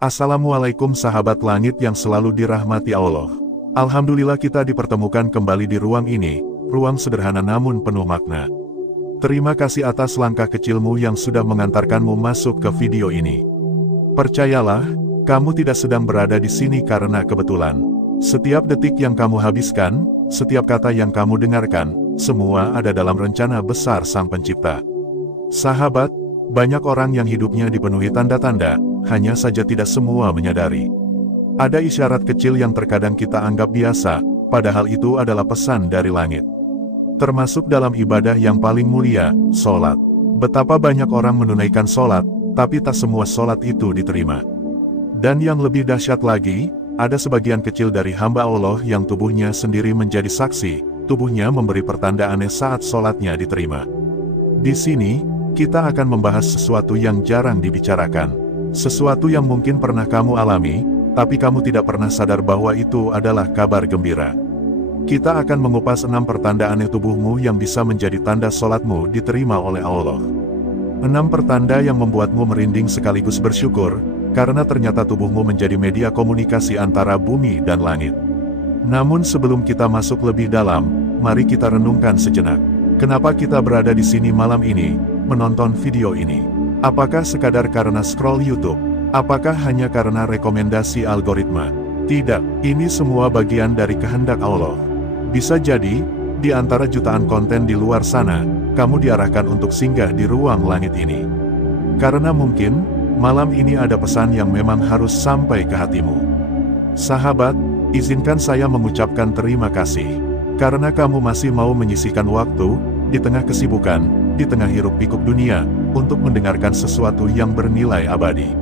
Assalamualaikum sahabat langit yang selalu dirahmati Allah. Alhamdulillah kita dipertemukan kembali di ruang ini, ruang sederhana namun penuh makna. Terima kasih atas langkah kecilmu yang sudah mengantarkanmu masuk ke video ini. Percayalah, kamu tidak sedang berada di sini karena kebetulan. Setiap detik yang kamu habiskan, setiap kata yang kamu dengarkan, semua ada dalam rencana besar Sang Pencipta. Sahabat, banyak orang yang hidupnya dipenuhi tanda-tanda, hanya saja tidak semua menyadari. Ada isyarat kecil yang terkadang kita anggap biasa, padahal itu adalah pesan dari langit. Termasuk dalam ibadah yang paling mulia, sholat. Betapa banyak orang menunaikan sholat, tapi tak semua sholat itu diterima. Dan yang lebih dahsyat lagi, ada sebagian kecil dari hamba Allah yang tubuhnya sendiri menjadi saksi, tubuhnya memberi pertanda aneh saat sholatnya diterima. Di sini, kita akan membahas sesuatu yang jarang dibicarakan. Sesuatu yang mungkin pernah kamu alami, tapi kamu tidak pernah sadar bahwa itu adalah kabar gembira. Kita akan mengupas 6 pertanda aneh tubuhmu yang bisa menjadi tanda sholatmu diterima oleh Allah. 6 pertanda yang membuatmu merinding sekaligus bersyukur, karena ternyata tubuhmu menjadi media komunikasi antara bumi dan langit. Namun sebelum kita masuk lebih dalam, mari kita renungkan sejenak. Kenapa kita berada di sini malam ini, menonton video ini? Apakah sekadar karena scroll YouTube? Apakah hanya karena rekomendasi algoritma? Tidak, ini semua bagian dari kehendak Allah. Bisa jadi, di antara jutaan konten di luar sana, kamu diarahkan untuk singgah di ruang langit ini. Karena mungkin, malam ini ada pesan yang memang harus sampai ke hatimu. Sahabat, izinkan saya mengucapkan terima kasih. Karena kamu masih mau menyisihkan waktu, di tengah kesibukan, di tengah hiruk-pikuk dunia, untuk mendengarkan sesuatu yang bernilai abadi.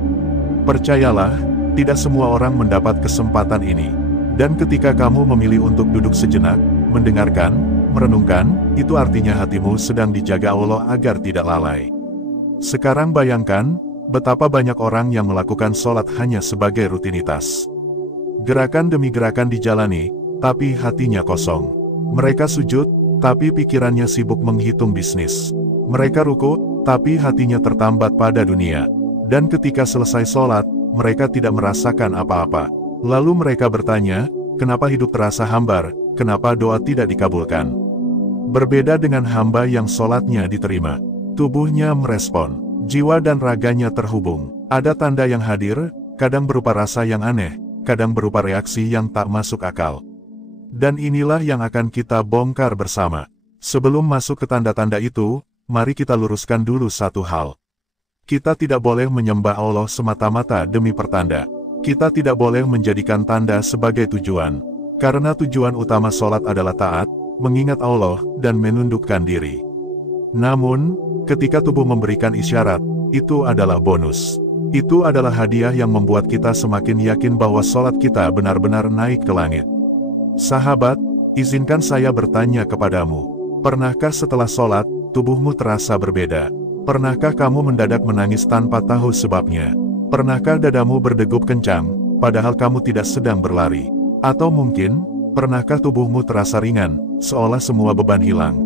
Percayalah, tidak semua orang mendapat kesempatan ini. Dan ketika kamu memilih untuk duduk sejenak, mendengarkan, merenungkan, itu artinya hatimu sedang dijaga Allah agar tidak lalai. Sekarang bayangkan, betapa banyak orang yang melakukan sholat hanya sebagai rutinitas. Gerakan demi gerakan dijalani, tapi hatinya kosong. Mereka sujud, tapi pikirannya sibuk menghitung bisnis. Mereka ruku, tapi hatinya tertambat pada dunia. Dan ketika selesai sholat, mereka tidak merasakan apa-apa. Lalu mereka bertanya, kenapa hidup terasa hambar, kenapa doa tidak dikabulkan? Berbeda dengan hamba yang sholatnya diterima. Tubuhnya merespon, jiwa dan raganya terhubung. Ada tanda yang hadir, kadang berupa rasa yang aneh, kadang berupa reaksi yang tak masuk akal. Dan inilah yang akan kita bongkar bersama. Sebelum masuk ke tanda-tanda itu, mari kita luruskan dulu satu hal. Kita tidak boleh menyembah Allah semata-mata demi pertanda. Kita tidak boleh menjadikan tanda sebagai tujuan. Karena tujuan utama sholat adalah taat, mengingat Allah, dan menundukkan diri. Namun, ketika tubuh memberikan isyarat, itu adalah bonus. Itu adalah hadiah yang membuat kita semakin yakin bahwa sholat kita benar-benar naik ke langit. Sahabat, izinkan saya bertanya kepadamu. Pernahkah setelah sholat, tubuhmu terasa berbeda? Pernahkah kamu mendadak menangis tanpa tahu sebabnya? Pernahkah dadamu berdegup kencang, padahal kamu tidak sedang berlari? Atau mungkin, pernahkah tubuhmu terasa ringan, seolah semua beban hilang?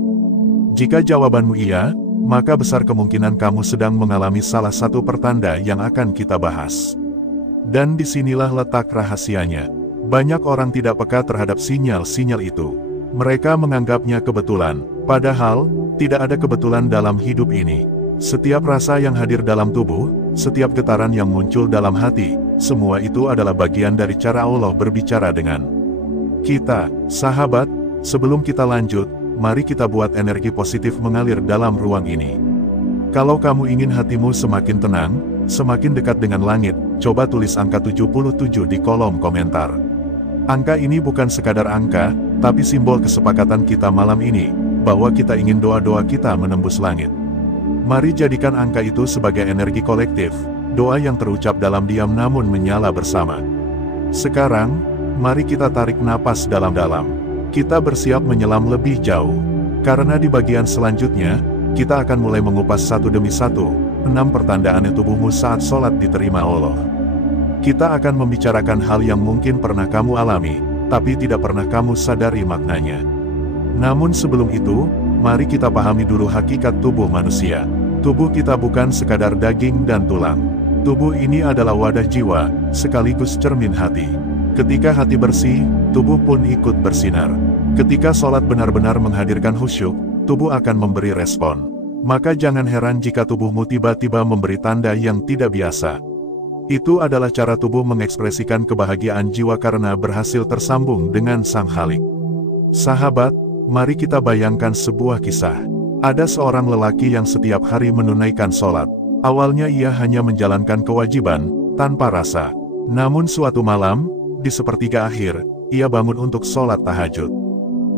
Jika jawabanmu iya, maka besar kemungkinan kamu sedang mengalami salah satu pertanda yang akan kita bahas. Dan disinilah letak rahasianya. Banyak orang tidak peka terhadap sinyal-sinyal itu. Mereka menganggapnya kebetulan, padahal, tidak ada kebetulan dalam hidup ini. Setiap rasa yang hadir dalam tubuh, setiap getaran yang muncul dalam hati, semua itu adalah bagian dari cara Allah berbicara dengan kita. Sahabat, sebelum kita lanjut, mari kita buat energi positif mengalir dalam ruang ini. Kalau kamu ingin hatimu semakin tenang, semakin dekat dengan langit, coba tulis angka 77 di kolom komentar. Angka ini bukan sekadar angka, tapi simbol kesepakatan kita malam ini, bahwa kita ingin doa-doa kita menembus langit. Mari jadikan angka itu sebagai energi kolektif, doa yang terucap dalam diam namun menyala bersama. Sekarang, mari kita tarik napas dalam-dalam. Kita bersiap menyelam lebih jauh. Karena di bagian selanjutnya, kita akan mulai mengupas satu demi satu, 6 pertanda aneh tubuhmu saat sholat diterima Allah. Kita akan membicarakan hal yang mungkin pernah kamu alami, tapi tidak pernah kamu sadari maknanya. Namun sebelum itu, mari kita pahami dulu hakikat tubuh manusia. Tubuh kita bukan sekadar daging dan tulang. Tubuh ini adalah wadah jiwa, sekaligus cermin hati. Ketika hati bersih, tubuh pun ikut bersinar. Ketika sholat benar-benar menghadirkan khusyuk, tubuh akan memberi respon. Maka jangan heran jika tubuhmu tiba-tiba memberi tanda yang tidak biasa. Itu adalah cara tubuh mengekspresikan kebahagiaan jiwa karena berhasil tersambung dengan Sang Khalik. Sahabat, mari kita bayangkan sebuah kisah. Ada seorang lelaki yang setiap hari menunaikan sholat. Awalnya ia hanya menjalankan kewajiban, tanpa rasa. Namun suatu malam, di sepertiga akhir, ia bangun untuk sholat tahajud.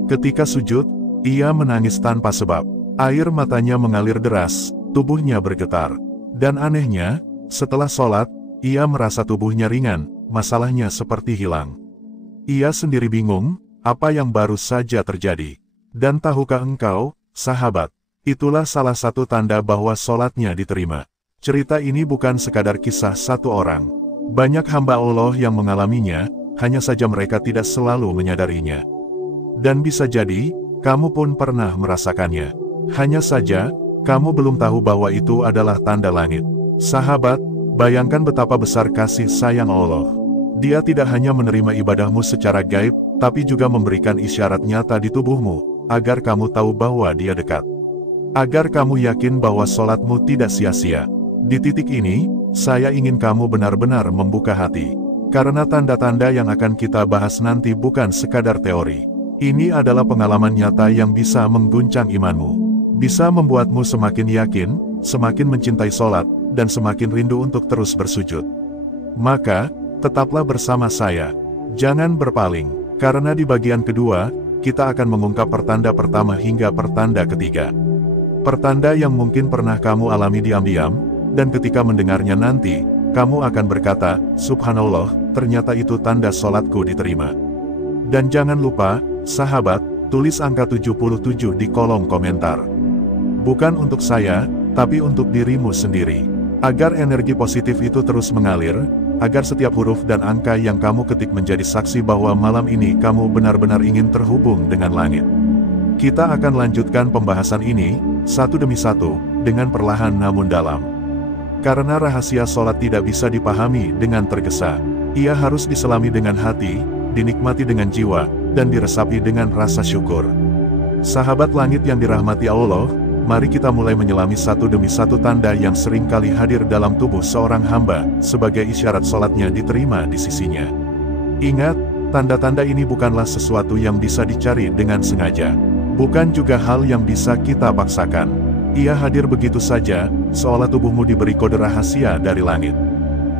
Ketika sujud, ia menangis tanpa sebab. Air matanya mengalir deras, tubuhnya bergetar. Dan anehnya, setelah sholat, ia merasa tubuhnya ringan, masalahnya seperti hilang. Ia sendiri bingung, apa yang baru saja terjadi. Dan tahukah engkau, sahabat, itulah salah satu tanda bahwa sholatnya diterima. Cerita ini bukan sekadar kisah satu orang. Banyak hamba Allah yang mengalaminya, hanya saja mereka tidak selalu menyadarinya. Dan bisa jadi, kamu pun pernah merasakannya. Hanya saja, kamu belum tahu bahwa itu adalah tanda langit. Sahabat, bayangkan betapa besar kasih sayang Allah. Dia tidak hanya menerima ibadahmu secara gaib, tapi juga memberikan isyarat nyata di tubuhmu, agar kamu tahu bahwa Dia dekat. Agar kamu yakin bahwa sholatmu tidak sia-sia. Di titik ini, saya ingin kamu benar-benar membuka hati. Karena tanda-tanda yang akan kita bahas nanti bukan sekadar teori. Ini adalah pengalaman nyata yang bisa mengguncang imanmu. Bisa membuatmu semakin yakin, semakin mencintai sholat, dan semakin rindu untuk terus bersujud. Maka, tetaplah bersama saya. Jangan berpaling, karena di bagian kedua, kita akan mengungkap pertanda pertama hingga pertanda ketiga. Pertanda yang mungkin pernah kamu alami diam-diam, dan ketika mendengarnya nanti, kamu akan berkata, Subhanallah, ternyata itu tanda sholatku diterima. Dan jangan lupa, sahabat, tulis angka 77 di kolom komentar. Bukan untuk saya, tapi untuk dirimu sendiri. Agar energi positif itu terus mengalir, agar setiap huruf dan angka yang kamu ketik menjadi saksi bahwa malam ini kamu benar-benar ingin terhubung dengan langit. Kita akan lanjutkan pembahasan ini, satu demi satu, dengan perlahan namun dalam. Karena rahasia sholat tidak bisa dipahami dengan tergesa. Ia harus diselami dengan hati, dinikmati dengan jiwa, dan diresapi dengan rasa syukur. Sahabat langit yang dirahmati Allah, mari kita mulai menyelami satu demi satu tanda yang sering kali hadir dalam tubuh seorang hamba, sebagai isyarat sholatnya diterima di sisinya. Ingat, tanda-tanda ini bukanlah sesuatu yang bisa dicari dengan sengaja. Bukan juga hal yang bisa kita paksakan. Ia hadir begitu saja, seolah tubuhmu diberi kode rahasia dari langit.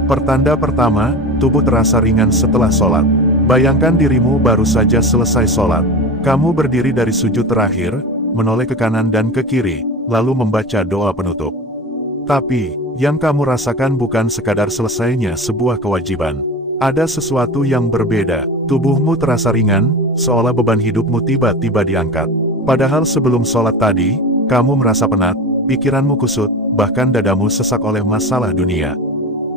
Pertanda pertama, tubuh terasa ringan setelah sholat. Bayangkan dirimu baru saja selesai sholat. Kamu berdiri dari sujud terakhir, menoleh ke kanan dan ke kiri, lalu membaca doa penutup. Tapi, yang kamu rasakan bukan sekadar selesainya sebuah kewajiban. Ada sesuatu yang berbeda. Tubuhmu terasa ringan, seolah beban hidupmu tiba-tiba diangkat. Padahal sebelum sholat tadi, kamu merasa penat, pikiranmu kusut, bahkan dadamu sesak oleh masalah dunia.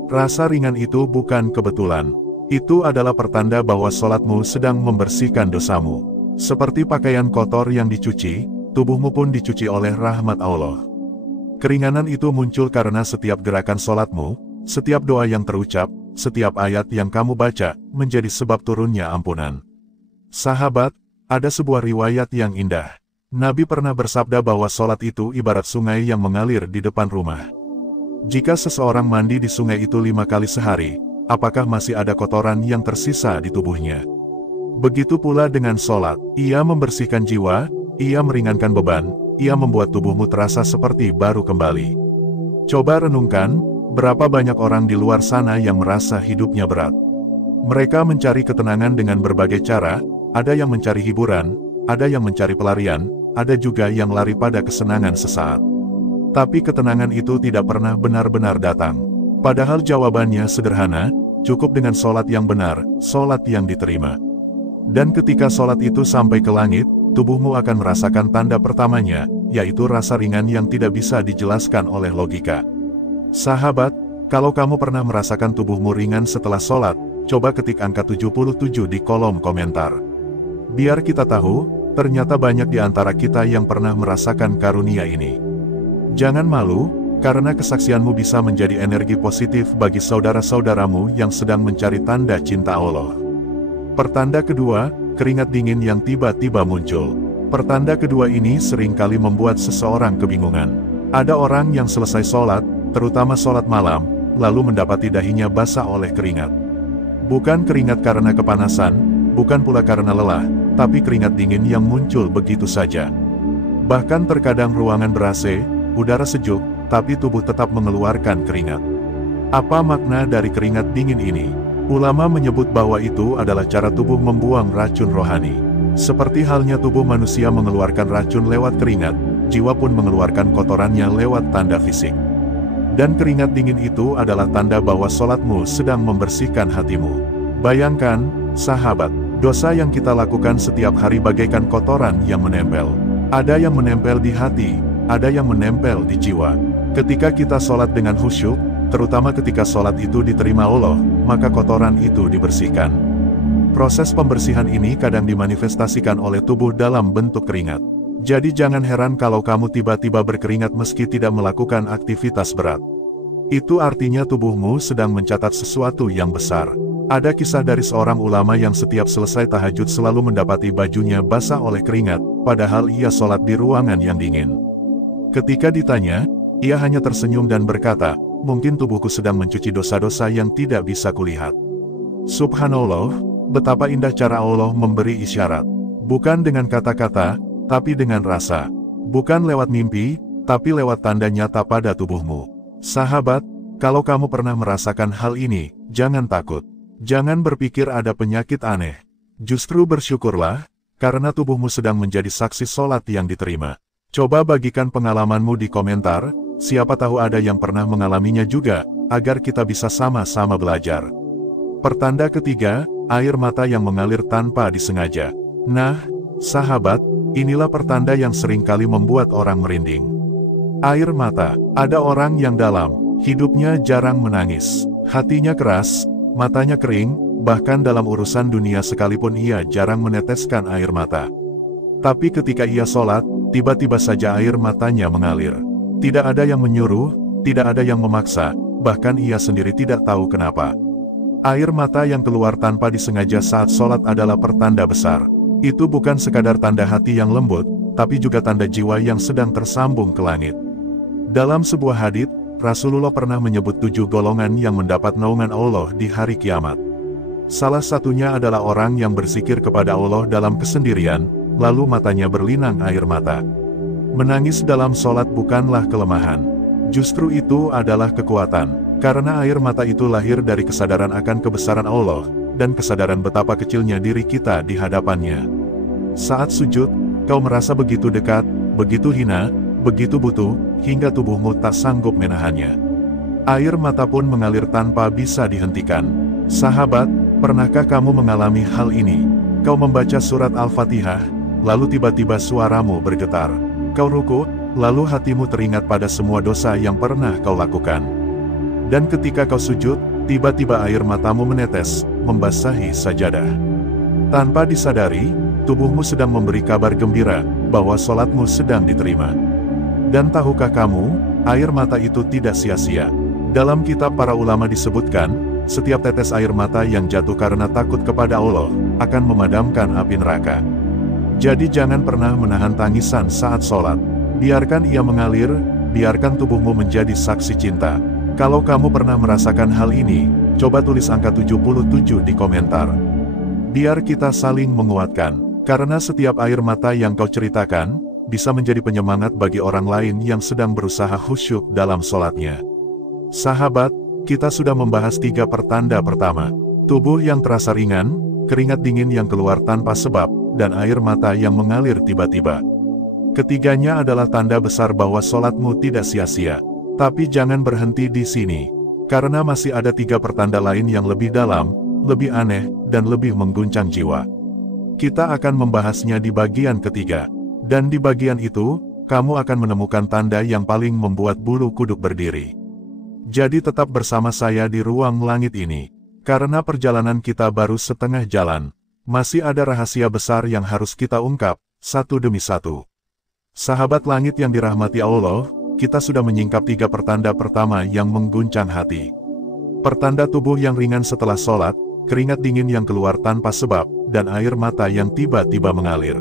Rasa ringan itu bukan kebetulan. Itu adalah pertanda bahwa sholatmu sedang membersihkan dosamu. Seperti pakaian kotor yang dicuci, tubuhmu pun dicuci oleh rahmat Allah. Keringanan itu muncul karena setiap gerakan sholatmu, setiap doa yang terucap, setiap ayat yang kamu baca, menjadi sebab turunnya ampunan. Sahabat, ada sebuah riwayat yang indah. Nabi pernah bersabda bahwa sholat itu ibarat sungai yang mengalir di depan rumah. Jika seseorang mandi di sungai itu 5 kali sehari, apakah masih ada kotoran yang tersisa di tubuhnya? Begitu pula dengan sholat, ia membersihkan jiwa, ia meringankan beban, ia membuat tubuhmu terasa seperti baru kembali. Coba renungkan, berapa banyak orang di luar sana yang merasa hidupnya berat. Mereka mencari ketenangan dengan berbagai cara, ada yang mencari hiburan, ada yang mencari pelarian, ada juga yang lari pada kesenangan sesaat. Tapi ketenangan itu tidak pernah benar-benar datang. Padahal jawabannya sederhana, cukup dengan sholat yang benar, sholat yang diterima. Dan ketika sholat itu sampai ke langit, tubuhmu akan merasakan tanda pertamanya, yaitu rasa ringan yang tidak bisa dijelaskan oleh logika. Sahabat, kalau kamu pernah merasakan tubuhmu ringan setelah sholat, coba ketik angka 77 di kolom komentar. Biar kita tahu, ternyata banyak di antara kita yang pernah merasakan karunia ini. Jangan malu, karena kesaksianmu bisa menjadi energi positif bagi saudara-saudaramu yang sedang mencari tanda cinta Allah. Pertanda kedua, keringat dingin yang tiba-tiba muncul. Pertanda kedua ini seringkali membuat seseorang kebingungan. Ada orang yang selesai sholat, terutama sholat malam, lalu mendapati dahinya basah oleh keringat. Bukan keringat karena kepanasan, bukan pula karena lelah, tapi keringat dingin yang muncul begitu saja. Bahkan terkadang ruangan ber-AC, udara sejuk, tapi tubuh tetap mengeluarkan keringat. Apa makna dari keringat dingin ini? Ulama menyebut bahwa itu adalah cara tubuh membuang racun rohani. Seperti halnya tubuh manusia mengeluarkan racun lewat keringat, jiwa pun mengeluarkan kotorannya lewat tanda fisik. Dan keringat dingin itu adalah tanda bahwa sholatmu sedang membersihkan hatimu. Bayangkan, sahabat, dosa yang kita lakukan setiap hari bagaikan kotoran yang menempel. Ada yang menempel di hati, ada yang menempel di jiwa. Ketika kita sholat dengan khusyuk, terutama ketika sholat itu diterima Allah, maka kotoran itu dibersihkan. Proses pembersihan ini kadang dimanifestasikan oleh tubuh dalam bentuk keringat. Jadi jangan heran kalau kamu tiba-tiba berkeringat meski tidak melakukan aktivitas berat. Itu artinya tubuhmu sedang mencatat sesuatu yang besar. Ada kisah dari seorang ulama yang setiap selesai tahajud selalu mendapati bajunya basah oleh keringat, padahal ia sholat di ruangan yang dingin. Ketika ditanya, ia hanya tersenyum dan berkata, "Mungkin tubuhku sedang mencuci dosa-dosa yang tidak bisa kulihat." Subhanallah, betapa indah cara Allah memberi isyarat. Bukan dengan kata-kata, tapi dengan rasa. Bukan lewat mimpi, tapi lewat tanda nyata pada tubuhmu. Sahabat, kalau kamu pernah merasakan hal ini, jangan takut. Jangan berpikir ada penyakit aneh. Justru bersyukurlah, karena tubuhmu sedang menjadi saksi sholat yang diterima. Coba bagikan pengalamanmu di komentar, siapa tahu ada yang pernah mengalaminya juga, agar kita bisa sama-sama belajar. Pertanda ketiga, air mata yang mengalir tanpa disengaja. Nah, sahabat, inilah pertanda yang seringkali membuat orang merinding. Air mata, ada orang yang dalam, hidupnya jarang menangis, hatinya keras, matanya kering, bahkan dalam urusan dunia sekalipun ia jarang meneteskan air mata. Tapi ketika ia sholat, tiba-tiba saja air matanya mengalir. Tidak ada yang menyuruh, tidak ada yang memaksa, bahkan ia sendiri tidak tahu kenapa. Air mata yang keluar tanpa disengaja saat sholat adalah pertanda besar. Itu bukan sekadar tanda hati yang lembut, tapi juga tanda jiwa yang sedang tersambung ke langit. Dalam sebuah hadits, Rasulullah pernah menyebut 7 golongan yang mendapat naungan Allah di hari kiamat. Salah satunya adalah orang yang berzikir kepada Allah dalam kesendirian, lalu matanya berlinang air mata. Menangis dalam sholat bukanlah kelemahan. Justru itu adalah kekuatan, karena air mata itu lahir dari kesadaran akan kebesaran Allah, dan kesadaran betapa kecilnya diri kita di hadapannya. Saat sujud, kau merasa begitu dekat, begitu hina, begitu butuh, hingga tubuhmu tak sanggup menahannya. Air mata pun mengalir tanpa bisa dihentikan. Sahabat, pernahkah kamu mengalami hal ini? Kau membaca surat Al-Fatihah, lalu tiba-tiba suaramu bergetar. Kau ruku, lalu hatimu teringat pada semua dosa yang pernah kau lakukan. Dan ketika kau sujud, tiba-tiba air matamu menetes, membasahi sajadah. Tanpa disadari, tubuhmu sedang memberi kabar gembira, bahwa sholatmu sedang diterima. Dan tahukah kamu, air mata itu tidak sia-sia. Dalam kitab para ulama disebutkan, setiap tetes air mata yang jatuh karena takut kepada Allah, akan memadamkan api neraka. Jadi jangan pernah menahan tangisan saat sholat. Biarkan ia mengalir, biarkan tubuhmu menjadi saksi cinta. Kalau kamu pernah merasakan hal ini, coba tulis angka 77 di komentar. Biar kita saling menguatkan, karena setiap air mata yang kau ceritakan, bisa menjadi penyemangat bagi orang lain yang sedang berusaha khusyuk dalam sholatnya. Sahabat, kita sudah membahas 3 pertanda pertama. Tubuh yang terasa ringan, keringat dingin yang keluar tanpa sebab, dan air mata yang mengalir tiba-tiba. Ketiganya adalah tanda besar bahwa sholatmu tidak sia-sia. Tapi jangan berhenti di sini, karena masih ada 3 pertanda lain yang lebih dalam, lebih aneh, dan lebih mengguncang jiwa. Kita akan membahasnya di bagian ketiga. Dan di bagian itu, kamu akan menemukan tanda yang paling membuat bulu kuduk berdiri. Jadi tetap bersama saya di ruang langit ini. Karena perjalanan kita baru setengah jalan. Masih ada rahasia besar yang harus kita ungkap, satu demi satu. Sahabat langit yang dirahmati Allah, kita sudah menyingkap 3 pertanda pertama yang mengguncang hati. Pertanda tubuh yang ringan setelah sholat, keringat dingin yang keluar tanpa sebab, dan air mata yang tiba-tiba mengalir.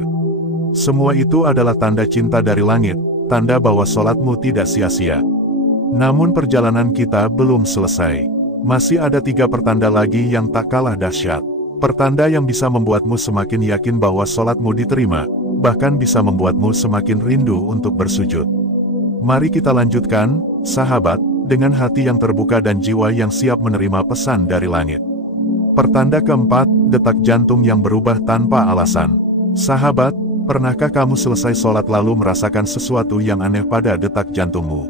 Semua itu adalah tanda cinta dari langit, tanda bahwa sholatmu tidak sia-sia. Namun perjalanan kita belum selesai. Masih ada 3 pertanda lagi yang tak kalah dahsyat. Pertanda yang bisa membuatmu semakin yakin bahwa sholatmu diterima, bahkan bisa membuatmu semakin rindu untuk bersujud. Mari kita lanjutkan, sahabat, dengan hati yang terbuka dan jiwa yang siap menerima pesan dari langit. Pertanda keempat, detak jantung yang berubah tanpa alasan. Sahabat, pernahkah kamu selesai sholat lalu merasakan sesuatu yang aneh pada detak jantungmu?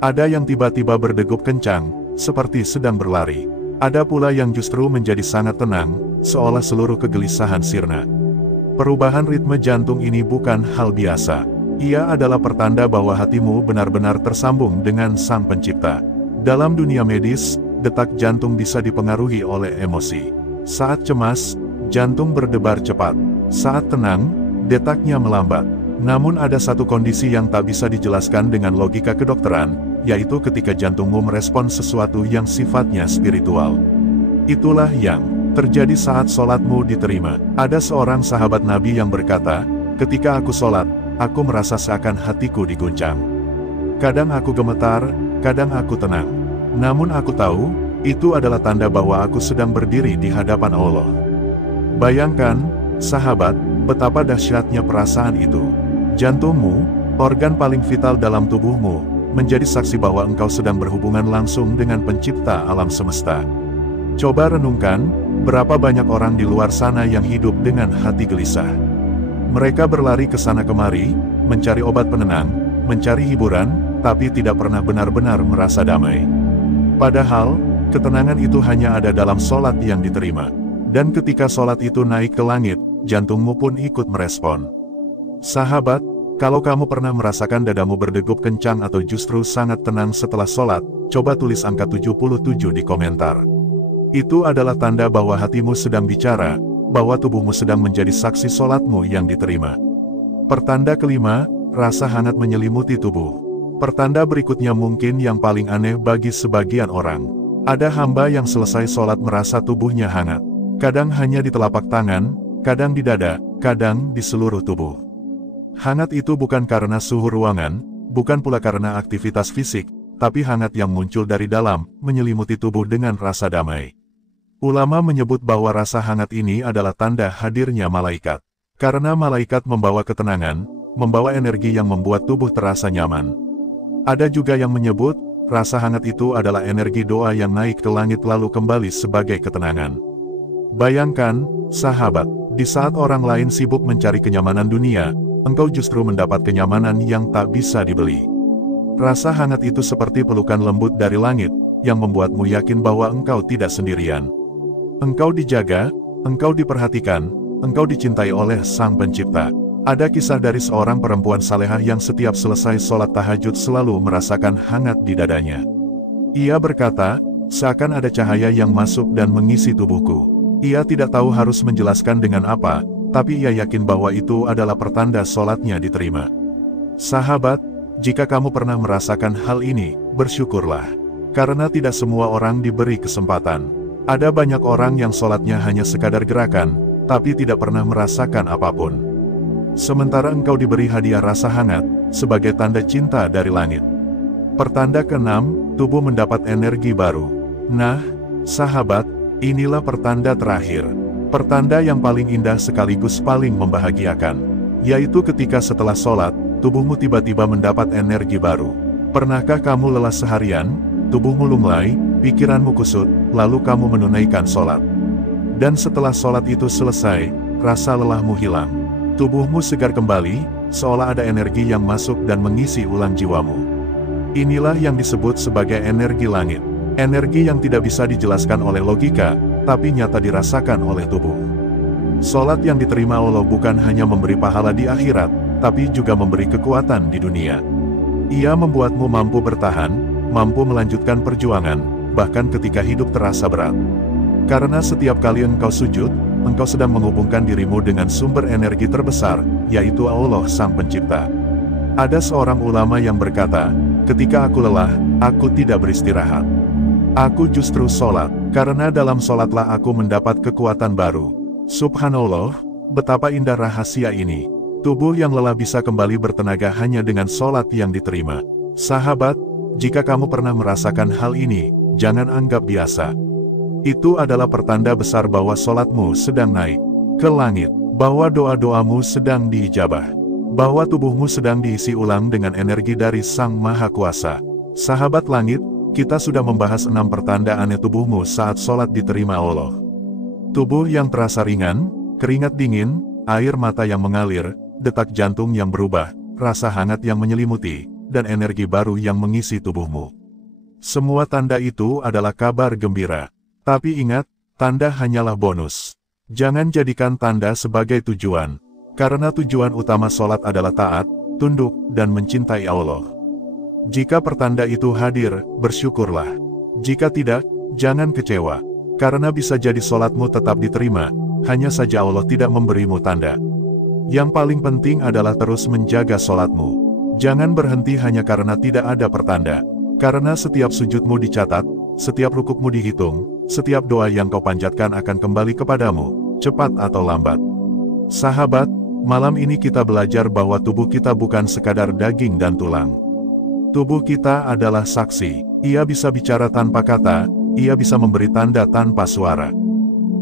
Ada yang tiba-tiba berdegup kencang, seperti sedang berlari. Ada pula yang justru menjadi sangat tenang, seolah seluruh kegelisahan sirna. Perubahan ritme jantung ini bukan hal biasa. Ia adalah pertanda bahwa hatimu benar-benar tersambung dengan Sang Pencipta. Dalam dunia medis, detak jantung bisa dipengaruhi oleh emosi. Saat cemas, jantung berdebar cepat. Saat tenang, detaknya melambat. Namun ada satu kondisi yang tak bisa dijelaskan dengan logika kedokteran, yaitu ketika jantungmu merespon sesuatu yang sifatnya spiritual. Itulah yang terjadi saat sholatmu diterima. Ada seorang sahabat Nabi yang berkata, "Ketika aku sholat, aku merasa seakan hatiku diguncang. Kadang aku gemetar, kadang aku tenang. Namun aku tahu, itu adalah tanda bahwa aku sedang berdiri di hadapan Allah." Bayangkan, sahabat, betapa dahsyatnya perasaan itu. Jantungmu, organ paling vital dalam tubuhmu, menjadi saksi bahwa engkau sedang berhubungan langsung dengan Pencipta alam semesta. Coba renungkan, berapa banyak orang di luar sana yang hidup dengan hati gelisah. Mereka berlari ke sana kemari, mencari obat penenang, mencari hiburan, tapi tidak pernah benar-benar merasa damai. Padahal, ketenangan itu hanya ada dalam sholat yang diterima. Dan ketika sholat itu naik ke langit, jantungmu pun ikut merespon. Sahabat, kalau kamu pernah merasakan dadamu berdegup kencang atau justru sangat tenang setelah sholat, coba tulis angka 77 di komentar. Itu adalah tanda bahwa hatimu sedang bicara, bahwa tubuhmu sedang menjadi saksi sholatmu yang diterima. Pertanda kelima, rasa hangat menyelimuti tubuh. Pertanda berikutnya mungkin yang paling aneh bagi sebagian orang. Ada hamba yang selesai sholat merasa tubuhnya hangat. Kadang hanya di telapak tangan, kadang di dada, kadang di seluruh tubuh. Hangat itu bukan karena suhu ruangan, bukan pula karena aktivitas fisik, tapi hangat yang muncul dari dalam, menyelimuti tubuh dengan rasa damai. Ulama menyebut bahwa rasa hangat ini adalah tanda hadirnya malaikat. Karena malaikat membawa ketenangan, membawa energi yang membuat tubuh terasa nyaman. Ada juga yang menyebut, rasa hangat itu adalah energi doa yang naik ke langit lalu kembali sebagai ketenangan. Bayangkan, sahabat, di saat orang lain sibuk mencari kenyamanan dunia, engkau justru mendapat kenyamanan yang tak bisa dibeli. Rasa hangat itu seperti pelukan lembut dari langit, yang membuatmu yakin bahwa engkau tidak sendirian. Engkau dijaga, engkau diperhatikan, engkau dicintai oleh Sang Pencipta. Ada kisah dari seorang perempuan salehah yang setiap selesai sholat tahajud selalu merasakan hangat di dadanya. Ia berkata, seakan ada cahaya yang masuk dan mengisi tubuhku. Ia tidak tahu harus menjelaskan dengan apa, tapi ia yakin bahwa itu adalah pertanda sholatnya diterima. Sahabat, jika kamu pernah merasakan hal ini, bersyukurlah. Karena tidak semua orang diberi kesempatan. Ada banyak orang yang sholatnya hanya sekadar gerakan, tapi tidak pernah merasakan apapun. Sementara engkau diberi hadiah rasa hangat, sebagai tanda cinta dari langit. Pertanda keenam, tubuh mendapat energi baru. Nah, sahabat, inilah pertanda terakhir. Pertanda yang paling indah sekaligus paling membahagiakan. Yaitu ketika setelah sholat, tubuhmu tiba-tiba mendapat energi baru. Pernahkah kamu lelah seharian, tubuhmu lunglai, pikiranmu kusut, lalu kamu menunaikan sholat. Dan setelah sholat itu selesai, rasa lelahmu hilang. Tubuhmu segar kembali, seolah ada energi yang masuk dan mengisi ulang jiwamu. Inilah yang disebut sebagai energi langit. Energi yang tidak bisa dijelaskan oleh logika, tapi nyata dirasakan oleh tubuh. Sholat yang diterima Allah bukan hanya memberi pahala di akhirat, tapi juga memberi kekuatan di dunia. Ia membuatmu mampu bertahan, mampu melanjutkan perjuangan, bahkan ketika hidup terasa berat. Karena setiap kali engkau sujud, engkau sedang menghubungkan dirimu dengan sumber energi terbesar, yaitu Allah Sang Pencipta. Ada seorang ulama yang berkata, ketika aku lelah, aku tidak beristirahat. Aku justru sholat, karena dalam sholatlah aku mendapat kekuatan baru. Subhanallah, betapa indah rahasia ini. Tubuh yang lelah bisa kembali bertenaga hanya dengan sholat yang diterima. Sahabat, jika kamu pernah merasakan hal ini, jangan anggap biasa. Itu adalah pertanda besar bahwa sholatmu sedang naik ke langit, bahwa doa-doamu sedang diijabah, bahwa tubuhmu sedang diisi ulang dengan energi dari Sang Maha Kuasa. Sahabat langit, kita sudah membahas 6 pertanda aneh tubuhmu saat sholat diterima Allah. Tubuh yang terasa ringan, keringat dingin, air mata yang mengalir, detak jantung yang berubah, rasa hangat yang menyelimuti, dan energi baru yang mengisi tubuhmu. Semua tanda itu adalah kabar gembira. Tapi ingat, tanda hanyalah bonus. Jangan jadikan tanda sebagai tujuan. Karena tujuan utama sholat adalah taat, tunduk, dan mencintai Allah. Jika pertanda itu hadir, bersyukurlah. Jika tidak, jangan kecewa. Karena bisa jadi sholatmu tetap diterima, hanya saja Allah tidak memberimu tanda. Yang paling penting adalah terus menjaga sholatmu. Jangan berhenti hanya karena tidak ada pertanda. Karena setiap sujudmu dicatat, setiap rukukmu dihitung, setiap doa yang kau panjatkan akan kembali kepadamu, cepat atau lambat. Sahabat, malam ini kita belajar bahwa tubuh kita bukan sekadar daging dan tulang. Tubuh kita adalah saksi. Ia bisa bicara tanpa kata, ia bisa memberi tanda tanpa suara.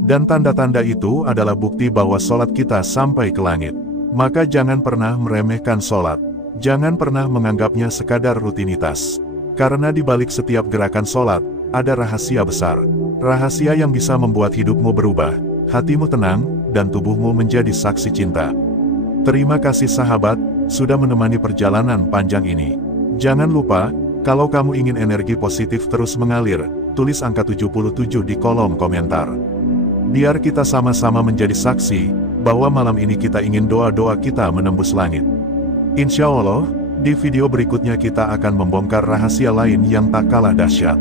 Dan tanda-tanda itu adalah bukti bahwa sholat kita sampai ke langit. Maka jangan pernah meremehkan sholat. Jangan pernah menganggapnya sekadar rutinitas. Karena di balik setiap gerakan sholat, ada rahasia besar. Rahasia yang bisa membuat hidupmu berubah, hatimu tenang, dan tubuhmu menjadi saksi cinta. Terima kasih sahabat, sudah menemani perjalanan panjang ini. Jangan lupa, kalau kamu ingin energi positif terus mengalir, tulis angka 77 di kolom komentar. Biar kita sama-sama menjadi saksi, bahwa malam ini kita ingin doa-doa kita menembus langit. Insya Allah, di video berikutnya kita akan membongkar rahasia lain yang tak kalah dahsyat.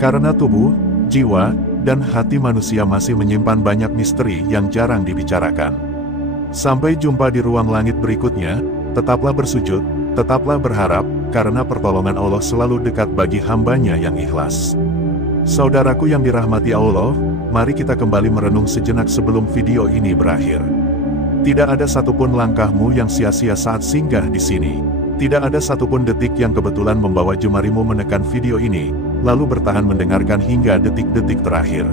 Karena tubuh, jiwa, dan hati manusia masih menyimpan banyak misteri yang jarang dibicarakan. Sampai jumpa di ruang langit berikutnya, tetaplah bersujud, tetaplah berharap, karena pertolongan Allah selalu dekat bagi hambanya yang ikhlas. Saudaraku yang dirahmati Allah, mari kita kembali merenung sejenak sebelum video ini berakhir. Tidak ada satupun langkahmu yang sia-sia saat singgah di sini. Tidak ada satupun detik yang kebetulan membawa jemarimu menekan video ini, lalu bertahan mendengarkan hingga detik-detik terakhir.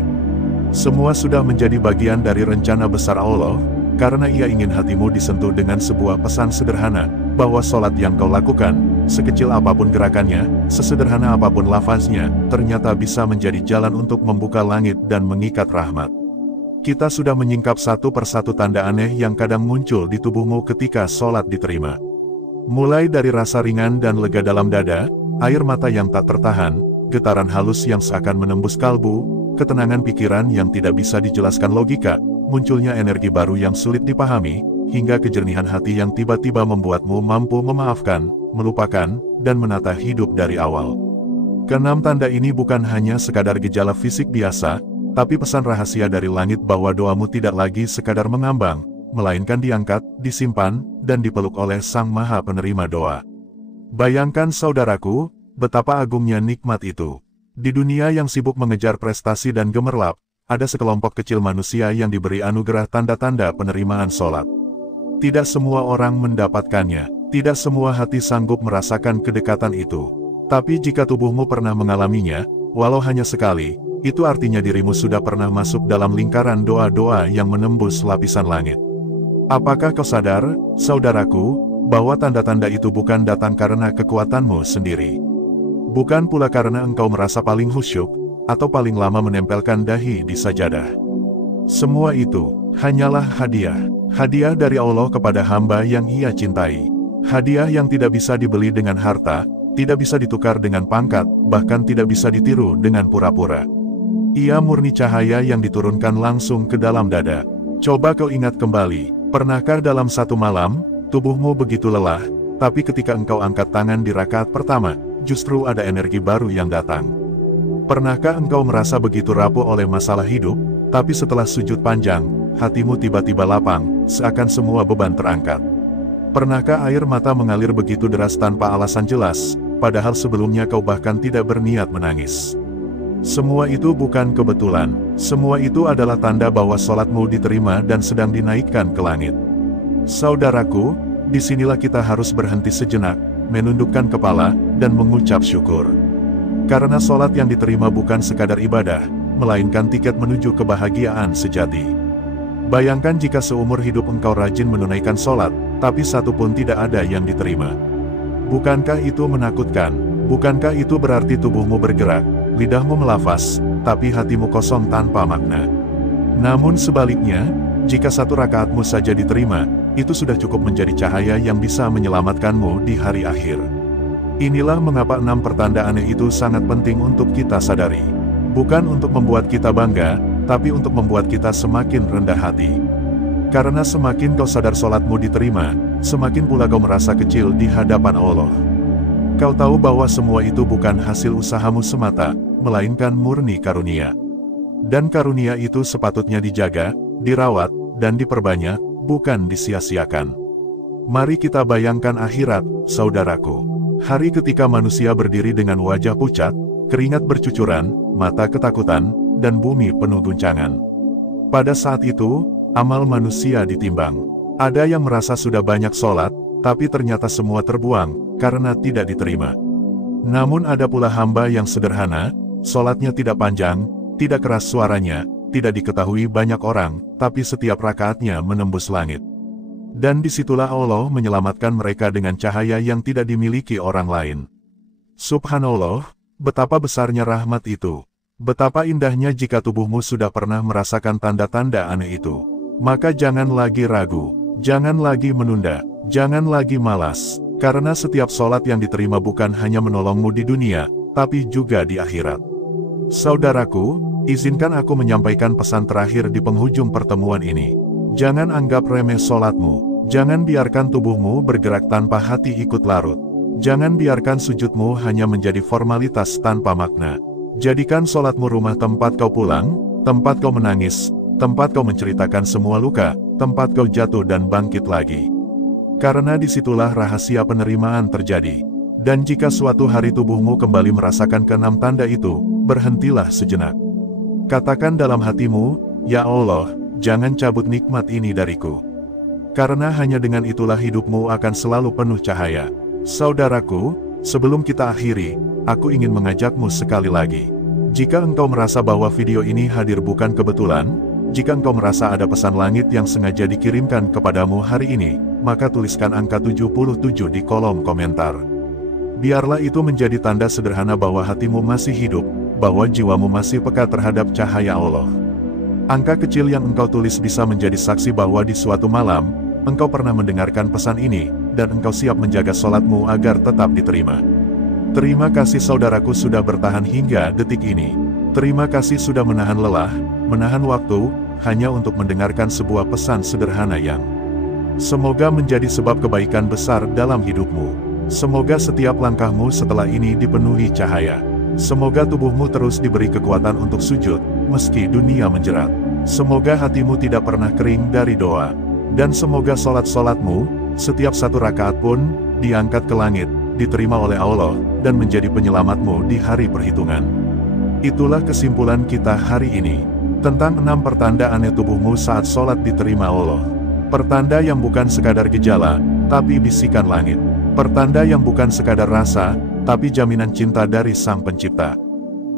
Semua sudah menjadi bagian dari rencana besar Allah, karena Ia ingin hatimu disentuh dengan sebuah pesan sederhana, bahwa sholat yang kau lakukan, sekecil apapun gerakannya, sesederhana apapun lafaznya, ternyata bisa menjadi jalan untuk membuka langit dan mengikat rahmat. Kita sudah menyingkap satu persatu tanda aneh yang kadang muncul di tubuhmu ketika sholat diterima. Mulai dari rasa ringan dan lega dalam dada, air mata yang tak tertahan, getaran halus yang seakan menembus kalbu, ketenangan pikiran yang tidak bisa dijelaskan logika, munculnya energi baru yang sulit dipahami, hingga kejernihan hati yang tiba-tiba membuatmu mampu memaafkan, melupakan, dan menata hidup dari awal. Keenam tanda ini bukan hanya sekadar gejala fisik biasa, tapi pesan rahasia dari langit bahwa doamu tidak lagi sekadar mengambang, melainkan diangkat, disimpan, dan dipeluk oleh Sang Maha Penerima Doa. Bayangkan saudaraku, betapa agungnya nikmat itu. Di dunia yang sibuk mengejar prestasi dan gemerlap, ada sekelompok kecil manusia yang diberi anugerah tanda-tanda penerimaan sholat. Tidak semua orang mendapatkannya, tidak semua hati sanggup merasakan kedekatan itu. Tapi jika tubuhmu pernah mengalaminya, walau hanya sekali, itu artinya dirimu sudah pernah masuk dalam lingkaran doa-doa yang menembus lapisan langit. Apakah kau sadar, saudaraku, bahwa tanda-tanda itu bukan datang karena kekuatanmu sendiri? Bukan pula karena engkau merasa paling khusyuk, atau paling lama menempelkan dahi di sajadah. Semua itu hanyalah hadiah. Hadiah dari Allah kepada hamba yang Ia cintai. Hadiah yang tidak bisa dibeli dengan harta, tidak bisa ditukar dengan pangkat, bahkan tidak bisa ditiru dengan pura-pura. Ia murni cahaya yang diturunkan langsung ke dalam dada. Coba kau ingat kembali, pernahkah dalam satu malam, tubuhmu begitu lelah, tapi ketika engkau angkat tangan di rakaat pertama, justru ada energi baru yang datang? Pernahkah engkau merasa begitu rapuh oleh masalah hidup, tapi setelah sujud panjang, hatimu tiba-tiba lapang, seakan semua beban terangkat? Pernahkah air mata mengalir begitu deras tanpa alasan jelas, padahal sebelumnya kau bahkan tidak berniat menangis. Semua itu bukan kebetulan, semua itu adalah tanda bahwa sholatmu diterima dan sedang dinaikkan ke langit. Saudaraku, disinilah kita harus berhenti sejenak, menundukkan kepala, dan mengucap syukur. Karena sholat yang diterima bukan sekadar ibadah, melainkan tiket menuju kebahagiaan sejati. Bayangkan jika seumur hidup engkau rajin menunaikan sholat, tapi satu pun tidak ada yang diterima. Bukankah itu menakutkan? Bukankah itu berarti tubuhmu bergerak, lidahmu melafaz, tapi hatimu kosong tanpa makna? Namun sebaliknya, jika satu rakaatmu saja diterima, itu sudah cukup menjadi cahaya yang bisa menyelamatkanmu di hari akhir. Inilah mengapa 6 pertanda aneh itu sangat penting untuk kita sadari. Bukan untuk membuat kita bangga, tapi untuk membuat kita semakin rendah hati. Karena semakin kau sadar sholatmu diterima, semakin pula kau merasa kecil di hadapan Allah. Kau tahu bahwa semua itu bukan hasil usahamu semata, melainkan murni karunia. Dan karunia itu sepatutnya dijaga, dirawat, dan diperbanyak, bukan disia-siakan. Mari kita bayangkan akhirat, saudaraku. Hari ketika manusia berdiri dengan wajah pucat, keringat bercucuran, mata ketakutan, dan bumi penuh guncangan. Pada saat itu, amal manusia ditimbang. Ada yang merasa sudah banyak sholat, tapi ternyata semua terbuang, karena tidak diterima. Namun ada pula hamba yang sederhana, sholatnya tidak panjang, tidak keras suaranya, tidak diketahui banyak orang, tapi setiap rakaatnya menembus langit. Dan disitulah Allah menyelamatkan mereka dengan cahaya yang tidak dimiliki orang lain. Subhanallah, betapa besarnya rahmat itu. Betapa indahnya jika tubuhmu sudah pernah merasakan tanda-tanda aneh itu. Maka jangan lagi ragu, jangan lagi menunda, jangan lagi malas. Karena setiap sholat yang diterima bukan hanya menolongmu di dunia, tapi juga di akhirat. Saudaraku, izinkan aku menyampaikan pesan terakhir di penghujung pertemuan ini. Jangan anggap remeh sholatmu, jangan biarkan tubuhmu bergerak tanpa hati ikut larut. Jangan biarkan sujudmu hanya menjadi formalitas tanpa makna. Jadikan sholatmu rumah tempat kau pulang, tempat kau menangis, tempat kau menceritakan semua luka, tempat kau jatuh dan bangkit lagi. Karena disitulah rahasia penerimaan terjadi. Dan jika suatu hari tubuhmu kembali merasakan ke-6 tanda itu, berhentilah sejenak. Katakan dalam hatimu, "Ya Allah, jangan cabut nikmat ini dariku." Karena hanya dengan itulah hidupmu akan selalu penuh cahaya. Saudaraku, sebelum kita akhiri, aku ingin mengajakmu sekali lagi. Jika engkau merasa bahwa video ini hadir bukan kebetulan, jika engkau merasa ada pesan langit yang sengaja dikirimkan kepadamu hari ini, maka tuliskan angka 77 di kolom komentar. Biarlah itu menjadi tanda sederhana bahwa hatimu masih hidup, bahwa jiwamu masih peka terhadap cahaya Allah. Angka kecil yang engkau tulis bisa menjadi saksi bahwa di suatu malam, engkau pernah mendengarkan pesan ini, dan engkau siap menjaga sholatmu agar tetap diterima. Terima kasih saudaraku sudah bertahan hingga detik ini. Terima kasih sudah menahan lelah, menahan waktu, hanya untuk mendengarkan sebuah pesan sederhana yang semoga menjadi sebab kebaikan besar dalam hidupmu. Semoga setiap langkahmu setelah ini dipenuhi cahaya. Semoga tubuhmu terus diberi kekuatan untuk sujud, meski dunia menjerat. Semoga hatimu tidak pernah kering dari doa. Dan semoga sholat-sholatmu, setiap satu rakaat pun, diangkat ke langit, diterima oleh Allah, dan menjadi penyelamatmu di hari perhitungan. Itulah kesimpulan kita hari ini, tentang 6 pertanda aneh tubuhmu saat sholat diterima Allah. Pertanda yang bukan sekadar gejala, tapi bisikan langit. Pertanda yang bukan sekadar rasa, tapi jaminan cinta dari Sang Pencipta.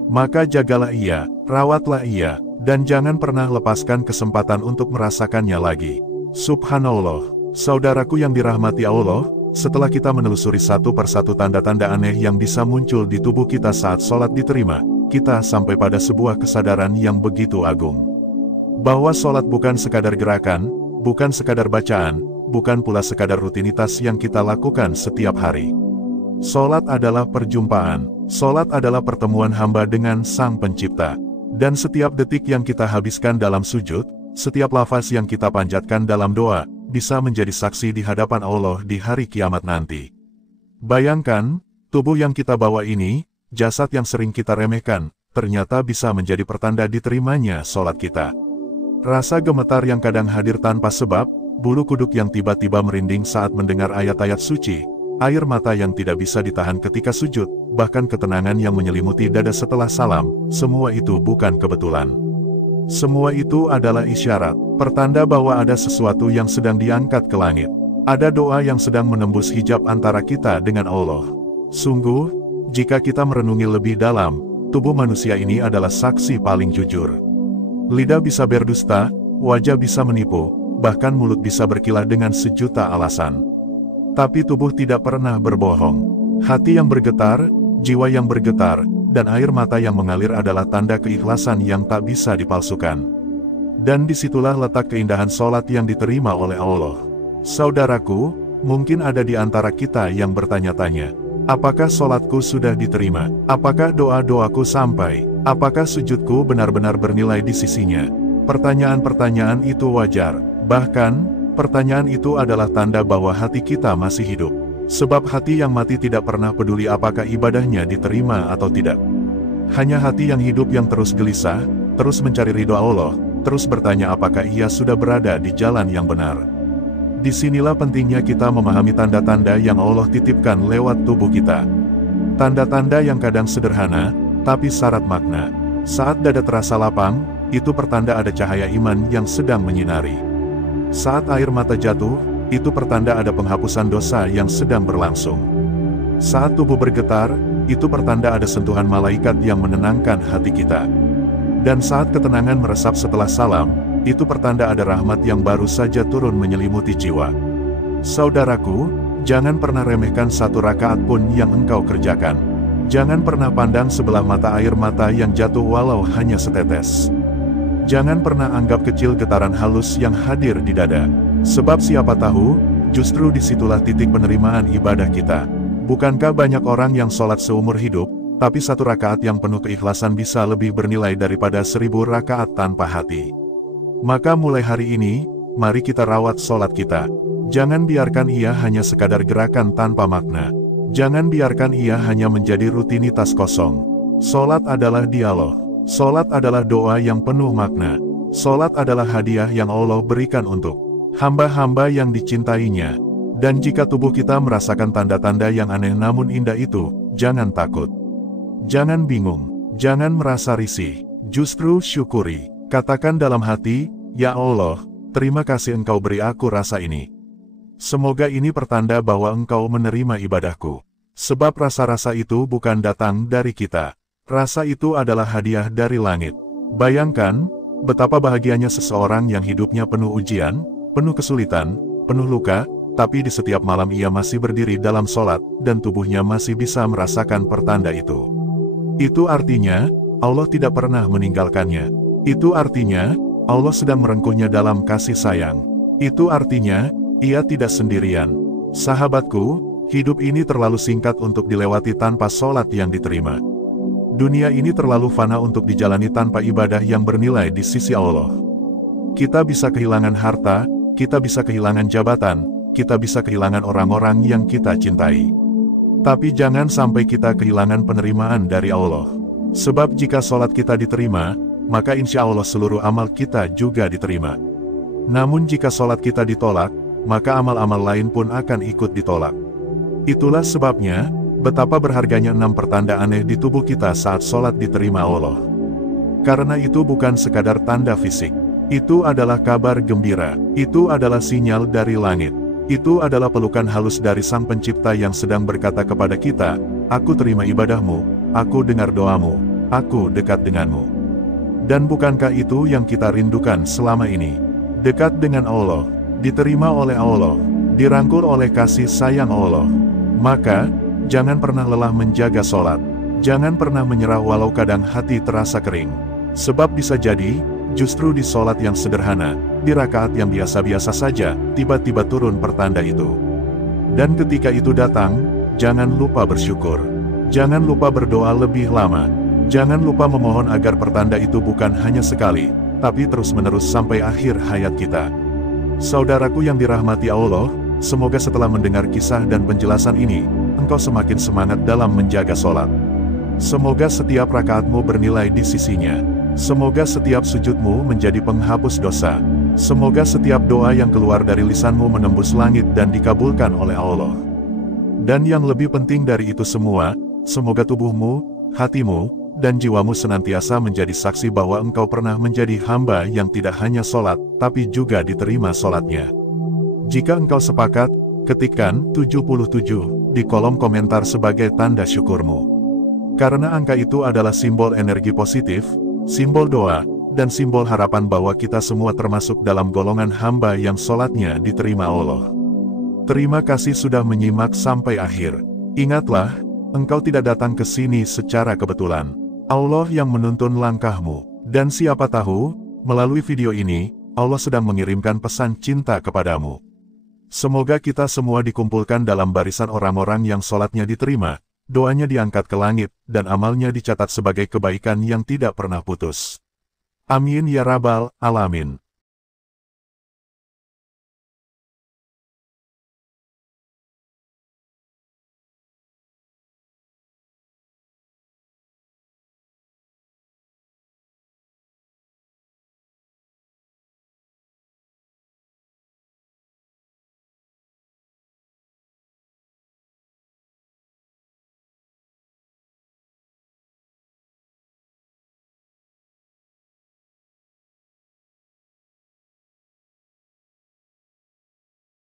Maka jagalah ia, rawatlah ia, dan jangan pernah lepaskan kesempatan untuk merasakannya lagi. Subhanallah, saudaraku yang dirahmati Allah, setelah kita menelusuri satu persatu tanda-tanda aneh yang bisa muncul di tubuh kita saat sholat diterima, kita sampai pada sebuah kesadaran yang begitu agung. Bahwa sholat bukan sekadar gerakan, bukan sekadar bacaan, bukan pula sekadar rutinitas yang kita lakukan setiap hari. Sholat adalah perjumpaan, sholat adalah pertemuan hamba dengan Sang Pencipta. Dan setiap detik yang kita habiskan dalam sujud, setiap lafaz yang kita panjatkan dalam doa, bisa menjadi saksi di hadapan Allah di hari kiamat nanti. Bayangkan, tubuh yang kita bawa ini, jasad yang sering kita remehkan, ternyata bisa menjadi pertanda diterimanya sholat kita. Rasa gemetar yang kadang hadir tanpa sebab, bulu kuduk yang tiba-tiba merinding saat mendengar ayat-ayat suci, air mata yang tidak bisa ditahan ketika sujud, bahkan ketenangan yang menyelimuti dada setelah salam, semua itu bukan kebetulan. Semua itu adalah isyarat, pertanda bahwa ada sesuatu yang sedang diangkat ke langit. Ada doa yang sedang menembus hijab antara kita dengan Allah. Sungguh, jika kita merenungi lebih dalam, tubuh manusia ini adalah saksi paling jujur. Lidah bisa berdusta, wajah bisa menipu, bahkan mulut bisa berkilah dengan sejuta alasan. Tapi tubuh tidak pernah berbohong. Hati yang bergetar, jiwa yang bergetar, dan air mata yang mengalir adalah tanda keikhlasan yang tak bisa dipalsukan. Dan disitulah letak keindahan sholat yang diterima oleh Allah. Saudaraku, mungkin ada di antara kita yang bertanya-tanya, apakah sholatku sudah diterima? Apakah doa-doaku sampai? Apakah sujudku benar-benar bernilai di sisinya? Pertanyaan-pertanyaan itu wajar. Bahkan, pertanyaan itu adalah tanda bahwa hati kita masih hidup. Sebab hati yang mati tidak pernah peduli apakah ibadahnya diterima atau tidak. Hanya hati yang hidup yang terus gelisah, terus mencari ridho Allah, terus bertanya apakah ia sudah berada di jalan yang benar. Disinilah pentingnya kita memahami tanda-tanda yang Allah titipkan lewat tubuh kita. Tanda-tanda yang kadang sederhana, tapi syarat makna. Saat dada terasa lapang, itu pertanda ada cahaya iman yang sedang menyinari. Saat air mata jatuh, itu pertanda ada penghapusan dosa yang sedang berlangsung. Saat tubuh bergetar, itu pertanda ada sentuhan malaikat yang menenangkan hati kita. Dan saat ketenangan meresap setelah salam, itu pertanda ada rahmat yang baru saja turun menyelimuti jiwa. Saudaraku, jangan pernah remehkan satu rakaat pun yang engkau kerjakan. Jangan pernah pandang sebelah mata air mata yang jatuh walau hanya setetes. Jangan pernah anggap kecil getaran halus yang hadir di dada. Sebab siapa tahu, justru disitulah titik penerimaan ibadah kita. Bukankah banyak orang yang sholat seumur hidup, tapi satu rakaat yang penuh keikhlasan bisa lebih bernilai daripada 1000 rakaat tanpa hati? Maka mulai hari ini, mari kita rawat sholat kita. Jangan biarkan ia hanya sekadar gerakan tanpa makna. Jangan biarkan ia hanya menjadi rutinitas kosong. Sholat adalah dialog. Sholat adalah doa yang penuh makna. Sholat adalah hadiah yang Allah berikan untuk hamba-hamba yang dicintainya. Dan jika tubuh kita merasakan tanda-tanda yang aneh namun indah itu, jangan takut. Jangan bingung. Jangan merasa risih. Justru syukuri. Katakan dalam hati, ya Allah, terima kasih Engkau beri aku rasa ini. Semoga ini pertanda bahwa Engkau menerima ibadahku. Sebab rasa-rasa itu bukan datang dari kita. Rasa itu adalah hadiah dari langit. Bayangkan, betapa bahagianya seseorang yang hidupnya penuh ujian, penuh kesulitan, penuh luka, tapi di setiap malam ia masih berdiri dalam sholat, dan tubuhnya masih bisa merasakan pertanda itu. Itu artinya, Allah tidak pernah meninggalkannya. Itu artinya, Allah sedang merengkuhnya dalam kasih sayang. Itu artinya, ia tidak sendirian. Sahabatku, hidup ini terlalu singkat untuk dilewati tanpa sholat yang diterima. Dunia ini terlalu fana untuk dijalani tanpa ibadah yang bernilai di sisi Allah. Kita bisa kehilangan harta, kita bisa kehilangan jabatan, kita bisa kehilangan orang-orang yang kita cintai. Tapi jangan sampai kita kehilangan penerimaan dari Allah. Sebab jika sholat kita diterima, maka insya Allah seluruh amal kita juga diterima. Namun jika sholat kita ditolak, maka amal-amal lain pun akan ikut ditolak. Itulah sebabnya, betapa berharganya 6 pertanda aneh di tubuh kita saat sholat diterima Allah. Karena itu bukan sekadar tanda fisik. Itu adalah kabar gembira. Itu adalah sinyal dari langit. Itu adalah pelukan halus dari Sang Pencipta yang sedang berkata kepada kita, aku terima ibadahmu, aku dengar doamu, aku dekat denganmu. Dan bukankah itu yang kita rindukan selama ini? Dekat dengan Allah, diterima oleh Allah, dirangkul oleh kasih sayang Allah. Maka, jangan pernah lelah menjaga sholat. Jangan pernah menyerah walau kadang hati terasa kering. Sebab bisa jadi, justru di sholat yang sederhana, di rakaat yang biasa-biasa saja, tiba-tiba turun pertanda itu. Dan ketika itu datang, jangan lupa bersyukur. Jangan lupa berdoa lebih lama. Jangan lupa memohon agar pertanda itu bukan hanya sekali, tapi terus-menerus sampai akhir hayat kita. Saudaraku yang dirahmati Allah, semoga setelah mendengar kisah dan penjelasan ini, engkau semakin semangat dalam menjaga sholat. Semoga setiap rakaatmu bernilai di sisinya. Semoga setiap sujudmu menjadi penghapus dosa. Semoga setiap doa yang keluar dari lisanmu menembus langit dan dikabulkan oleh Allah. Dan yang lebih penting dari itu semua, semoga tubuhmu, hatimu, dan jiwamu senantiasa menjadi saksi bahwa engkau pernah menjadi hamba yang tidak hanya sholat, tapi juga diterima sholatnya. Jika engkau sepakat, ketikkan 77 di kolom komentar sebagai tanda syukurmu. Karena angka itu adalah simbol energi positif, simbol doa, dan simbol harapan bahwa kita semua termasuk dalam golongan hamba yang sholatnya diterima Allah. Terima kasih sudah menyimak sampai akhir. Ingatlah, engkau tidak datang ke sini secara kebetulan. Allah yang menuntun langkahmu. Dan siapa tahu, melalui video ini, Allah sedang mengirimkan pesan cinta kepadamu. Semoga kita semua dikumpulkan dalam barisan orang-orang yang sholatnya diterima, doanya diangkat ke langit, dan amalnya dicatat sebagai kebaikan yang tidak pernah putus. Amin ya Rabbal Alamin.